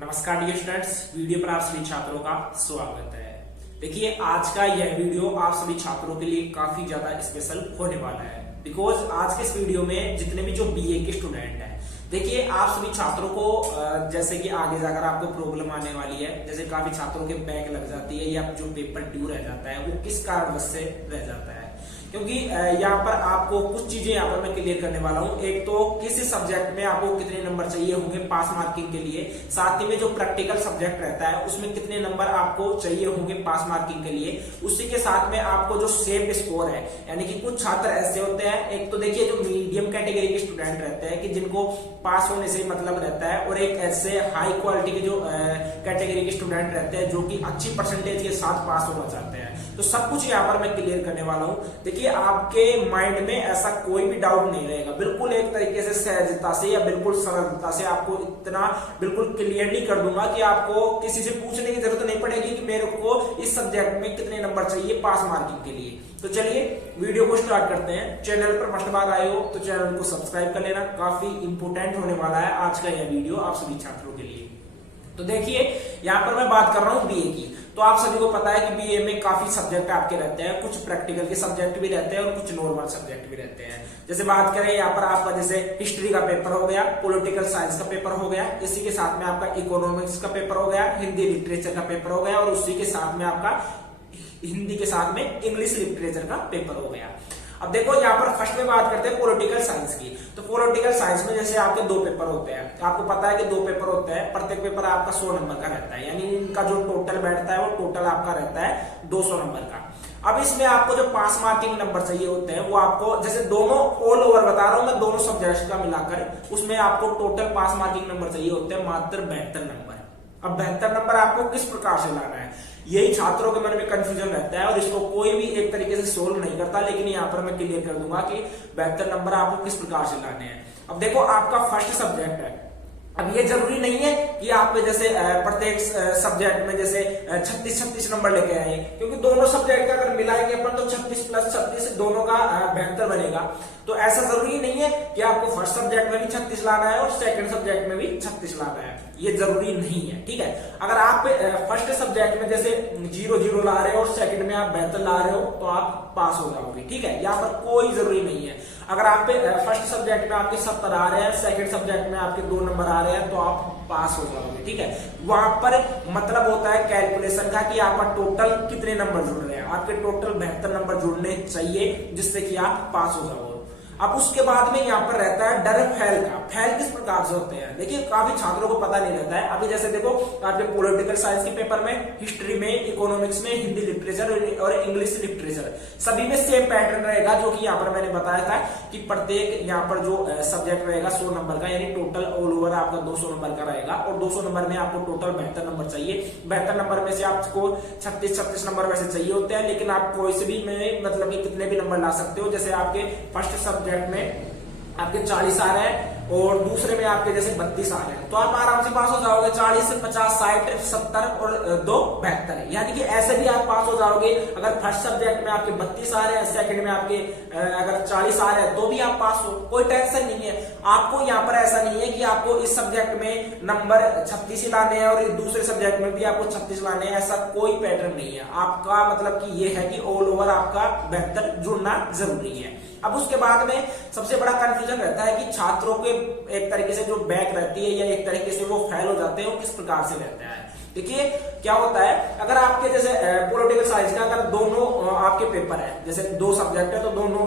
नमस्कार dear students, video पर आप सभी छात्रों का स्वागत है। देखिए, आज का यह वीडियो आप सभी छात्रों के लिए काफी ज्यादा स्पेशल होने वाला है बिकॉज आज के इस वीडियो में जितने भी जो बीए के स्टूडेंट हैं, देखिए आप सभी छात्रों को जैसे कि आगे जाकर आपको प्रॉब्लम आने वाली है। जैसे काफी छात्रों के बैक लग जाती है या जो पेपर ड्यू रह जाता है वो किस कारणवश से रह जाता है, क्योंकि यहाँ पर आपको कुछ चीजें यहाँ पर मैं क्लियर करने वाला हूँ। एक तो किसी सब्जेक्ट में आपको कितने नंबर चाहिए होंगे पास मार्किंग के लिए, साथ ही में जो प्रैक्टिकल सब्जेक्ट रहता है उसमें कितने नंबर आपको चाहिए होंगे पास मार्किंग के लिए। उसी के साथ में आपको जो सेफ स्कोर है, यानी कि कुछ छात्र ऐसे होते हैं, एक तो देखिए जो मीडियम कैटेगरी के स्टूडेंट रहते हैं कि जिनको पास होने से मतलब रहता है, और एक ऐसे हाई क्वालिटी के जो कैटेगरी के स्टूडेंट रहते हैं जो कि अच्छी परसेंटेज के साथ पास होना चाहते हैं। तो सब कुछ यहाँ पर मैं क्लियर करने वाला हूँ। देखिए, आपके माइंड में ऐसा कोई भी डाउट नहीं रहेगा, बिल्कुल एक तरीके से सहजता से या बिल्कुल सरलता से आपको इतना बिल्कुल क्लियरली कर दूंगा कि आपको किसी से पूछने की जरूरत नहीं पड़ेगी कि मेरे को इस सब्जेक्ट में कितने नंबर चाहिए पास मार्किंग के लिए। तो चलिए वीडियो को स्टार्ट करते हैं। चैनल पर फर्स्ट बार आए हो तो चैनल को सब्सक्राइब कर लेना, काफी इंपोर्टेंट होने वाला है आज का यह वीडियो आप सभी छात्रों के लिए। तो देखिए, यहाँ पर मैं बात कर रहा हूँ बीए की। तो आप सभी को पता है कि बीए में काफी सब्जेक्ट आपके रहते हैं, कुछ प्रैक्टिकल के सब्जेक्ट भी रहते हैं और कुछ नॉर्मल सब्जेक्ट भी रहते हैं। जैसे बात करें यहाँ पर आपका जैसे हिस्ट्री का पेपर हो गया, पॉलिटिकल साइंस का पेपर हो गया, इसी के साथ में आपका इकोनॉमिक्स का पेपर हो गया, हिंदी लिटरेचर का पेपर हो गया, और उसी के साथ में आपका हिंदी के साथ में इंग्लिश लिटरेचर का पेपर हो गया। अब देखो, यहाँ पर फर्स्ट में बात करते हैं पॉलिटिकल साइंस की। तो पॉलिटिकल साइंस में जैसे आपके दो पेपर होते हैं, आपको पता है कि दो पेपर होते हैं, प्रत्येक पेपर आपका 100 नंबर का रहता है, यानी इनका जो टोटल बैठता है वो टोटल आपका रहता है 200 नंबर का। अब इसमें आपको जो पास मार्किंग नंबर चाहिए होते हैं वो आपको जैसे दोनों ऑल ओवर बता रहा हूं मैं, दोनों सब्जेक्ट का मिलाकर उसमें आपको टोटल पास मार्किंग नंबर चाहिए होते हैं मात्र 72 नंबर। अब 72 नंबर आपको किस प्रकार से लाना है, यही छात्रों के मन में कंफ्यूजन रहता है और इसको कोई भी एक तरीके से सोल्व नहीं करता, लेकिन यहाँ पर मैं क्लियर कर दूंगा कि 72 नंबर आपको किस प्रकार से लाने हैं। अब देखो, आपका फर्स्ट सब्जेक्ट है। अब ये जरूरी नहीं है कि आप जैसे प्रत्येक सब्जेक्ट में जैसे 36 नंबर लेके आए, क्योंकि दोनों सब्जेक्ट का अगर मिलाएंगे अपन तो 36 प्लस 36 दोनों का 72 बनेगा। तो ऐसा जरूरी नहीं है कि आपको फर्स्ट सब्जेक्ट में भी 36 लाना है और सेकंड सब्जेक्ट में भी 36 लाना है, ये जरूरी नहीं है। ठीक है, अगर आप फर्स्ट सब्जेक्ट में जैसे 0 ला रहे हो और सेकंड में आप 72 ला रहे हो तो आप पास हो जाओगे। ठीक है, यहाँ पर कोई जरूरी नहीं है। अगर आप फर्स्ट सब्जेक्ट में आपके 70 आ रहे हैं, सेकंड सब्जेक्ट में आपके 2 नंबर आ रहे हैं तो आप पास हो जाओगे। ठीक है, वहां पर मतलब होता है कैलकुलेशन का कि आपका टोटल कितने नंबर जुड़ रहे हैं। आपके टोटल 72 नंबर जुड़ने चाहिए जिससे कि आप पास हो जाओ। अब उसके बाद में यहाँ पर रहता है डर फेल का। फेल किस प्रकार से होते हैं, देखिए काफी छात्रों को पता नहीं रहता है। अभी जैसे देखो, आपके पॉलिटिकल साइंस के पेपर में, हिस्ट्री में, इकोनॉमिक्स में, हिंदी लिटरेचर और इंग्लिश लिटरेचर सभी में सेम पैटर्न रहेगा, जो कि यहाँ पर मैंने बताया था कि प्रत्येक यहाँ पर जो सब्जेक्ट रहेगा 100 नंबर का, यानी टोटल ऑल ओवर आपका 200 नंबर का रहेगा, और 200 नंबर में आपको टोटल 72 नंबर चाहिए। 72 नंबर में से आपको 36 नंबर वैसे चाहिए होते हैं, लेकिन आप कोई से भी में मतलब कि कितने भी नंबर ला सकते हो। जैसे आपके फर्स्ट सब्जेक्ट में आपके 40 आ रहे हैं और दूसरे में आपके जैसे 32 आ रहे हैं, तो आप आराम से पास हो जाओगे। 40 से 50, 60, 70 और 2 72, यानी कि ऐसे भी आप पास हो जाओगे। अगर फर्स्ट सब्जेक्ट में आपके 32 आ रहे हैं, सेकंड में आपके अगर 40 आ रहे हैं तो भी आप पास हो, कोई टेंशन नहीं है आपको। यहाँ पर ऐसा नहीं है कि आपको इस सब्जेक्ट में नंबर 36 ही लाने हैं और दूसरे सब्जेक्ट में भी आपको 36 लाने हैं, ऐसा कोई पैटर्न नहीं है आपका। मतलब कि ये है कि ऑल ओवर आपका 72 जुड़ना जरूरी है। अब उसके बाद में सबसे बड़ा कंफ्यूजन रहता है कि छात्रों के एक तरीके से जो बैक रहती है या एक तरीके से वो फेल हो जाते हैं, वो किस प्रकार से रहता है। देखिए क्या होता है, अगर आपके जैसे पॉलिटिकल साइंस का अगर दोनों आपके पेपर है, जैसे 2 सब्जेक्ट है तो दोनों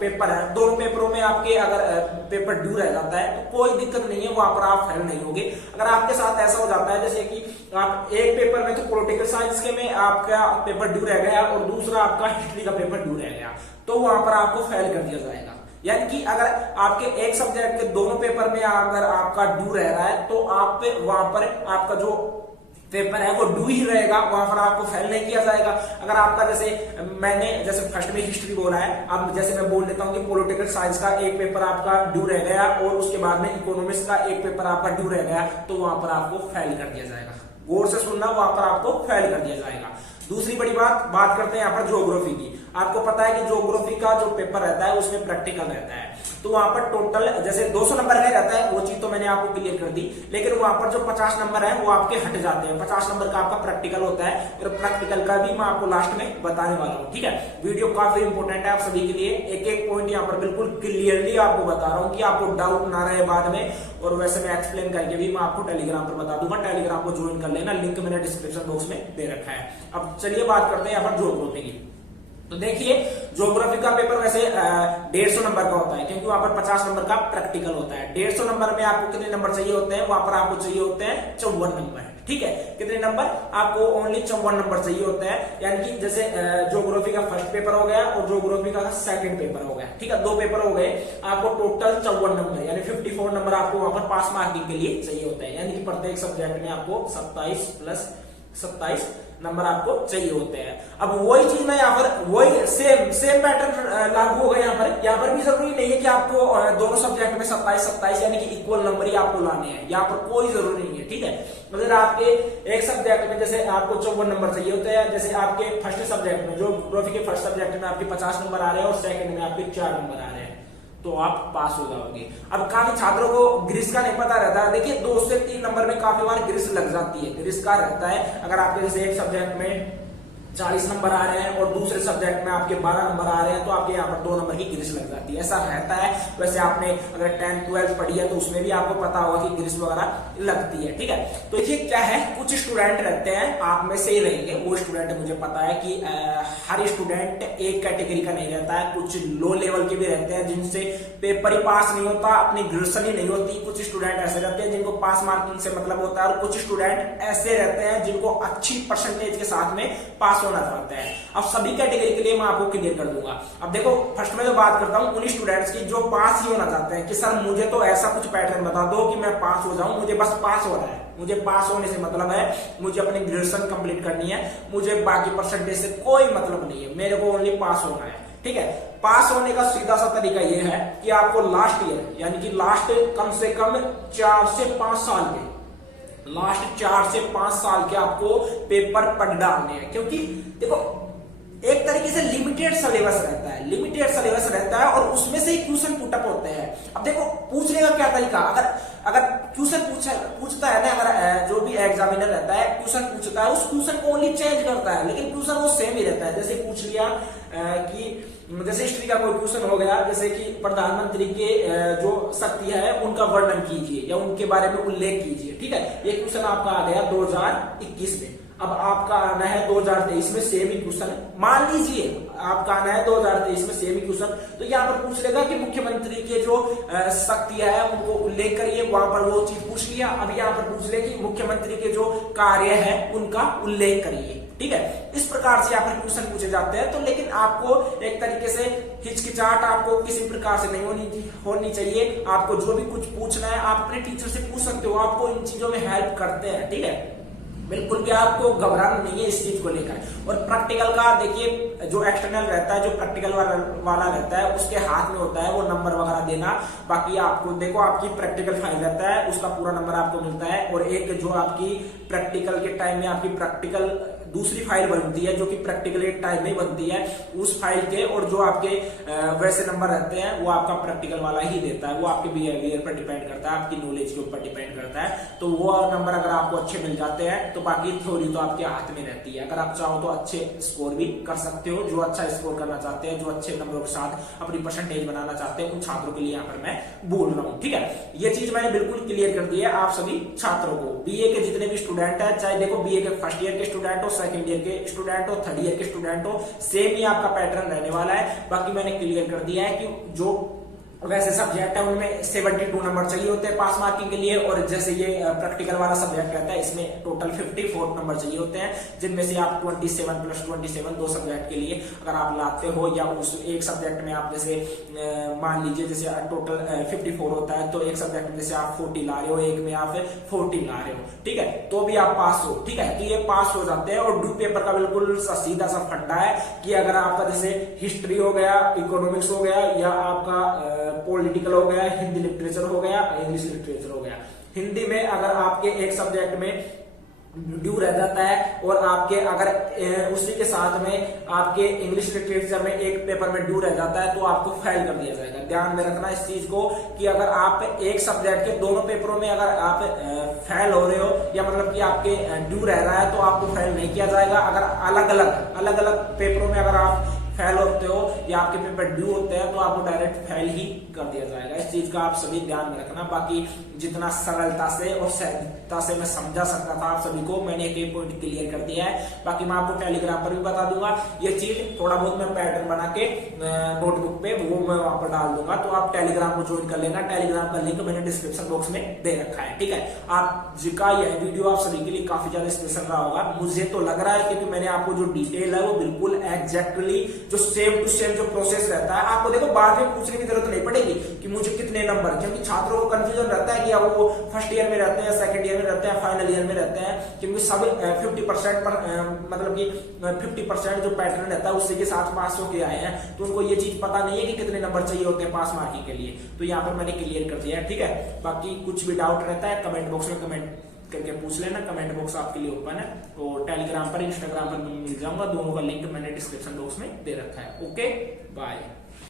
पेपर है, दोनों पेपरों में आपके अगर पेपर ड्यू रह जाता है तो कोई दिक्कत नहीं है, वहां पर आप फेल नहीं होगे। अगर आपके साथ ऐसा हो जाता है जैसे कि आप एक पेपर में तो पॉलिटिकल साइंस के में आपका पेपर ड्यू रह गया और दूसरा आपका हिस्ट्री का पेपर ड्यू रह गया, तो वहां पर आपको फेल कर दिया जाएगा। यानी कि अगर आपके एक सब्जेक्ट के दोनों पेपर में अगर आपका ड्यू रह रहा है तो आप वहां पर आपका जो पेपर है वो ड्यू ही रहेगा, वहां पर आपको फेल नहीं किया जाएगा। अगर आपका जैसे मैंने जैसे फर्स्ट में हिस्ट्री बोला है, अब जैसे मैं बोल देता हूँ कि पॉलिटिकल साइंस का एक पेपर आपका ड्यू रह गया और उसके बाद में इकोनॉमिक्स का एक पेपर आपका ड्यू रह गया, तो वहां पर आपको फेल कर दिया जाएगा। गौर से सुनना, वहां पर आपको फेल कर दिया जाएगा। दूसरी बड़ी बात करते हैं यहाँ पर ज्योग्राफी की। आपको पता है कि ज्योग्राफी का जो पेपर रहता है उसमें प्रैक्टिकल रहता है। तो वहां पर टोटल जैसे 200 नंबर का रहता है, वो चीज तो मैंने आपको क्लियर कर दी, लेकिन वहां पर जो 50 नंबर है वो आपके हट जाते हैं। 50 नंबर का आपका प्रैक्टिकल होता है, और प्रैक्टिकल का भी मैं आपको लास्ट में बताने वाला हूँ। ठीक है, वीडियो काफी इंपॉर्टेंट है आप सभी के लिए, एक एक पॉइंट यहाँ पर बिल्कुल क्लियरली आपको बता रहा हूँ कि आपको डाउट ना रहे बाद में। और वैसे मैं एक्सप्लेन करके भी मैं आपको टेलीग्राम पर बता दूंगा, टेलीग्राम को ज्वाइन कर लेना, लिंक मैंने डिस्क्रिप्शन बॉक्स में दे रखा है। अब चलिए बात करते हैं यहाँ पर ज्योग्राफी की। तो देखिए, ज्योग्राफी का पेपर वैसे 150 नंबर का होता है, क्योंकि वहां पर 50 नंबर का प्रैक्टिकल होता है। 150 नंबर में आपको कितने नंबर चाहिए होते हैं, वहां पर आपको चाहिए होते हैं 54 नंबर। ठीक है, कितने नंबर आपको, ओनली 54 नंबर चाहिए होते हैं। यानी कि जैसे ज्योग्राफी का फर्स्ट पेपर हो गया और ज्योग्राफी का सेकंड पेपर हो गया। ठीक है, 2 पेपर हो गए, आपको टोटल 54 नंबर यानी 54 नंबर आपको वहां पर पास मार्किंग के लिए चाहिए होते हैं। यानी कि प्रत्येक सब्जेक्ट में आपको 27 प्लस 27 नंबर आपको चाहिए होते हैं। अब वही चीज मैं यहाँ पर वही सेम पैटर्न लागू होगा यहाँ पर भी जरूरी नहीं है कि आपको दोनों सब्जेक्ट में 27 यानी कि इक्वल नंबर ही आपको लाने हैं, यहाँ पर कोई जरूरी नहीं है। ठीक है, अगर आपके एक सब्जेक्ट में जैसे आपको 54 नंबर चाहिए होते हैं, जैसे आपके फर्स्ट सब्जेक्ट में, जो ज्योग्राफी के फर्स्ट सब्जेक्ट में आपके 50 नंबर आ रहे हैं और सेकंड में आपके 4 नंबर आ रहे हैं, तो आप पास हो जाओगे। अब काफी छात्रों को ग्रीस का नहीं पता रहता है। देखिए, 2 से 3 नंबर में काफी बार ग्रीस लग जाती है। ग्रीस का रहता है, अगर आपके जैसे एक सब्जेक्ट में 40 नंबर आ रहे हैं और दूसरे सब्जेक्ट में आपके 12 नंबर आ रहे हैं, तो आपके यहाँ पर 2 नंबर की ग्रीस लग जाती है, ऐसा रहता है। वैसे आपने अगर 10th 12th पढ़ी है तो उसमें भी आपको पता होगा कि ग्रीस वगैरह लगती है। ठीक है, तो देखिए क्या है, कुछ स्टूडेंट रहते हैं, आप में से ही रहेंगे वो स्टूडेंट, मुझे पता है कि हर स्टूडेंट एक कैटेगरी का नहीं रहता है। कुछ लो लेवल के भी रहते हैं जिनसे पेपर ही पास नहीं होता, अपनी ग्रेजुएशन ही नहीं होती। कुछ स्टूडेंट ऐसे रहते हैं जिनको पास मार्किंग से मतलब होता है, और कुछ स्टूडेंट ऐसे रहते हैं जिनको अच्छी परसेंटेज के साथ में पास होना चाहते हैं। अब सभी कैटेगरी के लिए मैं आपको क्लियर कर दूंगा। अब देखो, फर्स्ट में जो बात करता हूं उन स्टूडेंट्स की जो पास ही होना चाहते हैं कि सर मुझे तो ऐसा कुछ पैटर्न बता दो कि मैं पास हो जाऊं, मुझे बस पास हो रहा है, मुझे पास होने से मतलब है, मुझे अपनी ग्रेजुएशन कंप्लीट करनी है, मुझे बाकी परसेंटेज से कोई मतलब नहीं है, मेरे को ओनली पास होना है। ठीक है, पास होने का सीधा सा तरीका यह है कि आपको लास्ट ईयर यानी कि लास्ट कम से कम 4 से 5 साल के, लास्ट 4 से 5 साल के आपको पेपर पढ़ डालने हैं। क्योंकि देखो, एक तरीके से लिमिटेड सिलेबस रहता है, लिमिटेड सिलेबस रहता है, और उसमें से ही क्वेश्चन पुटअप होते हैं। अब देखो, पूछने का क्या तरीका, अगर क्वेश्चन पूछता है ना, अगर जो भी एग्जामिनर रहता है क्वेश्चन पूछता है, उस क्वेश्चन को ओनली चेंज करता है, लेकिन क्वेश्चन वो सेम ही रहता है। जैसे पूछ लिया कि जैसे हिस्ट्री का कोई क्वेश्चन हो गया, जैसे कि प्रधानमंत्री के जो शक्ति है उनका वर्णन कीजिए या उनके बारे में उल्लेख कीजिए। ठीक है, ये क्वेश्चन आपका आ गया 2021 में। अब आपका आना है 2023 में, सेम ही क्वेश्चन मान लीजिए आपका आना है 2023 में, सेम ही क्वेश्चन, तो यहाँ पर पूछ लेगा कि मुख्यमंत्री के जो शक्तियां है उनको उल्लेख करिए, वहां पर वो चीज पूछ लिया। अब यहाँ पर पूछ ले कि मुख्यमंत्री के जो कार्य है उनका उल्लेख करिए। ठीक है, इस प्रकार से यहाँ पर क्वेश्चन पूछे जाते हैं। तो लेकिन आपको एक तरीके से हिचकिचाहट आपको किसी प्रकार से नहीं होनी चाहिए। आपको जो भी कुछ पूछना है आप अपने टीचर से पूछ सकते हो, आपको इन चीजों में हेल्प करते हैं। ठीक है, बिल्कुल भी आपको घबराना नहीं है इस चीज को लेकर। और प्रैक्टिकल का देखिए, जो एक्सटर्नल रहता है, जो प्रैक्टिकल वाला रहता है, उसके हाथ में होता है वो नंबर वगैरह देना। बाकी आपको देखो, आपकी प्रैक्टिकल फाइल रहता है, उसका पूरा नंबर आपको मिलता है। और एक जो आपकी प्रैक्टिकल के टाइम में आपकी प्रैक्टिकल दूसरी फाइल बनती है, जो कि प्रैक्टिकल टाइम में बनती है, उस फाइल के और जो आपके वैसे नंबर रहते हैं वो आपका प्रैक्टिकल वाला ही देता है। वो आपके बिहेवियर पर डिपेंड करता है, आपकी नॉलेज के ऊपर डिपेंड करता है। तो वो नंबर अगर आपको अच्छे मिल जाते हैं तो बाकी थ्योरी तो आपके हाथ में रहती है। अगर आप चाहो तो अच्छे स्कोर भी कर सकते हो। जो अच्छा स्कोर करना चाहते हैं, जो अच्छे नंबरों के साथ अपनी परसेंटेज बनाना चाहते हैं, उन छात्रों के लिए यहाँ पर मैं बोल रहा हूँ। ठीक है, ये चीज मैंने बिल्कुल क्लियर कर दी है आप सभी छात्रों को। बीए के जितने भी स्टूडेंट है, चाहे देखो बीए के फर्स्ट ईयर के स्टूडेंट हो, सेकंड ईयर के स्टूडेंट हो, थर्ड ईयर के स्टूडेंट हो, सेम ही आपका पैटर्न रहने वाला है। बाकी मैंने क्लियर कर दिया है कि जो वैसे सब्जेक्ट है उनमें 72 नंबर चाहिए होते हैं पास मार्किंग के लिए, और जैसे ये प्रैक्टिकल वाला सब्जेक्ट रहता है इसमें टोटल 54 नंबर चाहिए होते हैं, जिनमें से आप 27 प्लस 27 दो सब्जेक्ट के लिए अगर आप लाते हो, या उस एक सब्जेक्ट में आप जैसे मान लीजिए जैसे टोटल 54 होता है, तो एक सब्जेक्ट में जैसे आप 40 ला रहे हो, एक में आप 40 ला रहे हो, ठीक है, तो भी आप पास हो। ठीक है, तो ये पास हो जाते हैं। और ड्यू पेपर का बिल्कुल सीधा सा फंडा है कि अगर आपका जैसे हिस्ट्री हो गया, इकोनॉमिक्स हो गया, या आपका पॉलिटिकल हो गया, हिंदी लिटरेचर हो गया, इंग्लिश लिटरेचर हो गया। हिंदी में अगर आपके एक सब्जेक्ट में ड्यू रह जाता है और आपके अगर उसी के साथ में आपके इंग्लिश लिटरेचर में एक पेपर में ड्यू रह जाता है तो आपको फेल कर दिया जाएगा। ध्यान में रखना इस चीज को कि अगर आप एक सब्जेक्ट के दोनों पेपरों में अगर आप फेल हो रहे हो या मतलब कि आपके ड्यू रह रहा है तो आपको फेल नहीं किया जाएगा। अगर अलग अलग पेपरों में अगर आप फेल होते हो या आपके पेपर ड्यू होते हैं तो आपको डायरेक्ट फेल ही कर दिया जाएगा। इस चीज का आप सभी ध्यान में रखना। बाकी जितना सरलता से और सहजता से मैं समझा सकता था आप सभी को मैंने एक पॉइंट क्लियर कर दिया है। बाकी मैं आपको टेलीग्राम पर भी बता दूंगा ये चीज, थोड़ा बहुत मैं पैटर्न बना के नोटबुक पे वो मैं वहां पर डाल दूंगा, तो आप टेलीग्राम को ज्वाइन कर लेना। टेलीग्राम का लिंक मैंने डिस्क्रिप्शन बॉक्स में दे रखा है, ठीक है। आप जिसका यह वीडियो आप सभी के लिए काफी ज्यादा स्पेशल रहा होगा, मुझे तो लग रहा है, क्योंकि मैंने आपको जो डिटेल है वो बिल्कुल एग्जैक्टली जो सेम टू सेम जो प्रोसेस रहता है आपको देखो बाद में पूछने की जरूरत नहीं पड़ेगी कि मुझे कितने नंबर, क्योंकि छात्रों को कंफ्यूजन रहता है कि अब वो फर्स्ट ईयर में रहते हैं, सेकंड ईयर में रहते हैं, फाइनल ईयर में रहते हैं, क्योंकि सब 50% पर मतलब कि 50% जो पैटर्न रहता है उसी के साथ पास होके आए हैं, तो उनको ये चीज पता नहीं है कि कितने नंबर चाहिए होते हैं पास मार्किंग के लिए। तो यहाँ पर मैंने क्लियर कर दिया है, ठीक है। बाकी कुछ भी डाउट रहता है कमेंट बॉक्स में कमेंट करके पूछ लेना, कमेंट बॉक्स आपके लिए ओपन है। तो टेलीग्राम पर इंस्टाग्राम पर मिल जाऊंगा, दोनों का लिंक मैंने डिस्क्रिप्शन बॉक्स में दे रखा है। Okay bye.